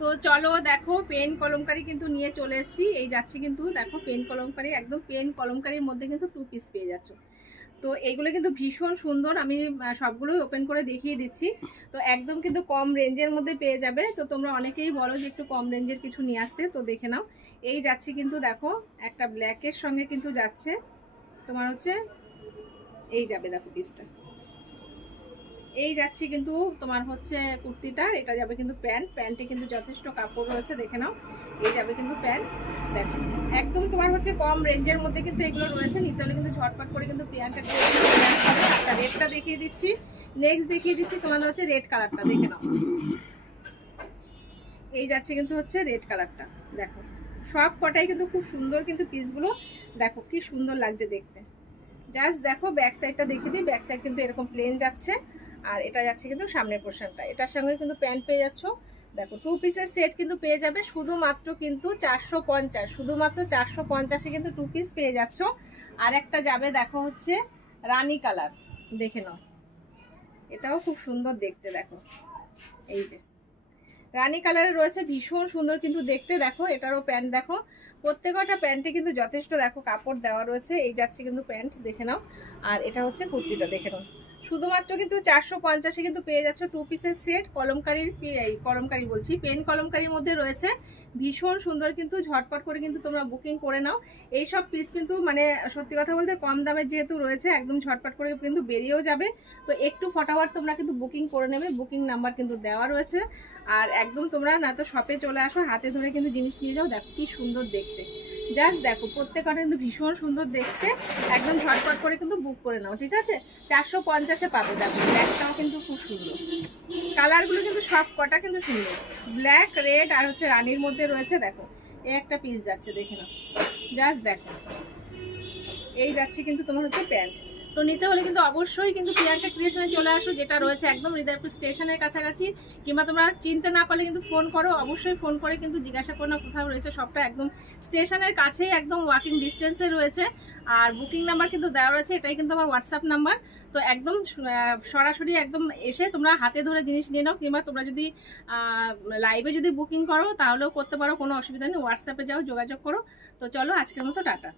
তো চলো দেখো পেন কলমকারি কিন্তু নিয়ে চলে এসেছি। এই যাচ্ছি কিন্তু দেখো পেন কলমকারি, একদম পেন কলমকারির মধ্যে কিন্তু 2 পিস পেয়ে যাচ্ছ। তো এইগুলো কিন্তু ভীষণ সুন্দর, আমি সবগুলোই ওপেন করে দেখিয়ে দিচ্ছি। তো একদম কিন্তু কম রেঞ্জের মধ্যে পেয়ে যাবে। তো তোমরা অনেকেই বলো যে একটু কম রেঞ্জের কিছু নিয়ে আসতে, তো দেখে নাও। এই যাচ্ছে কিন্তু দেখো একটা ব্ল্যাকের সঙ্গে কিন্তু যাচ্ছে তোমার হচ্ছে এই যাবে দেখো পিসটা, এই যাচ্ছি কিন্তু তোমার হচ্ছে কুর্তিটা, এটা যাবে কিন্তু প্যান্ট, প্যান্টে কিন্তু যথেষ্ট কাপড় রয়েছে দেখে নাও। এই যাবে কিন্তু প্যান্ট, দেখো একদম তোমার হচ্ছে কম রেঞ্জের মধ্যে কিন্তু এগুলো রয়েছে। নিতে হলে কিন্তু ঝটপট করে কিন্তু প্রিয়াঙ্কা আচ্ছা রেডটা দেখিয়ে দিচ্ছি, নেক্সট দেখিয়ে দিচ্ছি তোমার হচ্ছে রেড কালারটা দেখে নাও। এই যাচ্ছে কিন্তু হচ্ছে রেড কালারটা, দেখো সব কটাই কিন্তু খুব সুন্দর কিন্তু পিসগুলো, দেখো কি সুন্দর লাগছে দেখতে। জাস্ট দেখো ব্যাক সাইডটা দেখিয়ে দিই, ব্যাক সাইড কিন্তু এরকম প্লেন যাচ্ছে, আর এটা যাচ্ছে কিন্তু সামনের পোর্শনটা। এটার সঙ্গে কিন্তু প্যান্ট পেয়ে যাচ্ছ, দেখো 2 পিসের সেট কিন্তু পেয়ে যাবে শুধুমাত্র কিন্তু 450, শুধুমাত্র 450-এ কিন্তু 2 পিস পেয়ে যাচ্ছ। আর একটা যাবে দেখো হচ্ছে রানী কালার, দেখে নাও এটাও খুব সুন্দর দেখতে, দেখো এই যে রানী কালারের রয়েছে, ভীষণ সুন্দর কিন্তু দেখতে। দেখো এটারও প্যান্ট দেখো, প্রত্যেকটা প্যান্টে কিন্তু যথেষ্ট দেখো কাপড় দেওয়া রয়েছে। এই যাচ্ছে কিন্তু প্যান্ট দেখে নাও, আর এটা হচ্ছে কুর্তিটা দেখে নাও। শুধুমাত্র কিন্তু 450-এ কিন্তু পেয়ে যাচ্ছ 2 পিসের সেট। কলমকারির এই কলমকারি বলছি, পেন কলমকারির মধ্যে রয়েছে, ভীষণ সুন্দর কিন্তু। ঝটপট করে কিন্তু তোমরা বুকিং করে নাও। এইসব পিস কিন্তু মানে সত্যি কথা বলতে কম দামে যেহেতু রয়েছে, একদম ঝটপট করে কিন্তু বেরিয়েও যাবে। তো একটু ফটাফট তোমরা কিন্তু বুকিং করে নেবে, বুকিং নাম্বার কিন্তু দেওয়া রয়েছে। আর একদম তোমরা না তো শপে চলে আসো, হাতে ধরে কিন্তু জিনিস নিয়ে যাও, দেখো কি সুন্দর দেখতে। জাস্ট দেখো প্রত্যেকটা কিন্তু ভীষণ সুন্দর দেখতে, একদম ঝটপট করে কিন্তু বুক করে নাও, ঠিক আছে। 450-এ পাবে, দেখো ব্ল্যাকটাও কিন্তু খুব সুন্দর, কালারগুলো কিন্তু সব কটা কিন্তু সুন্দর, ব্ল্যাক রেড আর হচ্ছে রানীর মধ্যে রয়েছে। দেখো এই একটা পিস যাচ্ছে দেখে নাও, জাস্ট দেখো এই যাচ্ছে কিন্তু তোমার হচ্ছে প্যান্ট। তো নিতে হলে কিন্তু অবশ্যই কিন্তু প্রিয়াঙ্কা ক্রিয়েশনে চলে আসো, যেটা রয়েছে একদম হৃদয়পুর স্টেশনের কাছাকাছি। কিংবা তোমরা চিনতে না পারলে কিন্তু ফোন করো, অবশ্যই ফোন করে কিন্তু জিজ্ঞাসা করো না কোথাও রয়েছে। সবটা একদম স্টেশনের কাছেই, একদম ওয়াকিং ডিস্টেন্সে রয়েছে। আর বুকিং নাম্বার কিন্তু দেওয়া রয়েছে, এটাই কিন্তু আমার হোয়াটসঅ্যাপ নাম্বার। তো একদম সরাসরি একদম এসে তোমরা হাতে ধরে জিনিস নিয়ে নাও। কিংবা তোমরা যদি লাইভে যদি বুকিং করো তাহলেও করতে পারো, কোনো অসুবিধা নেই। হোয়াটসঅ্যাপে যাও, যোগাযোগ করো। তো চলো আজকের মতো টাটা।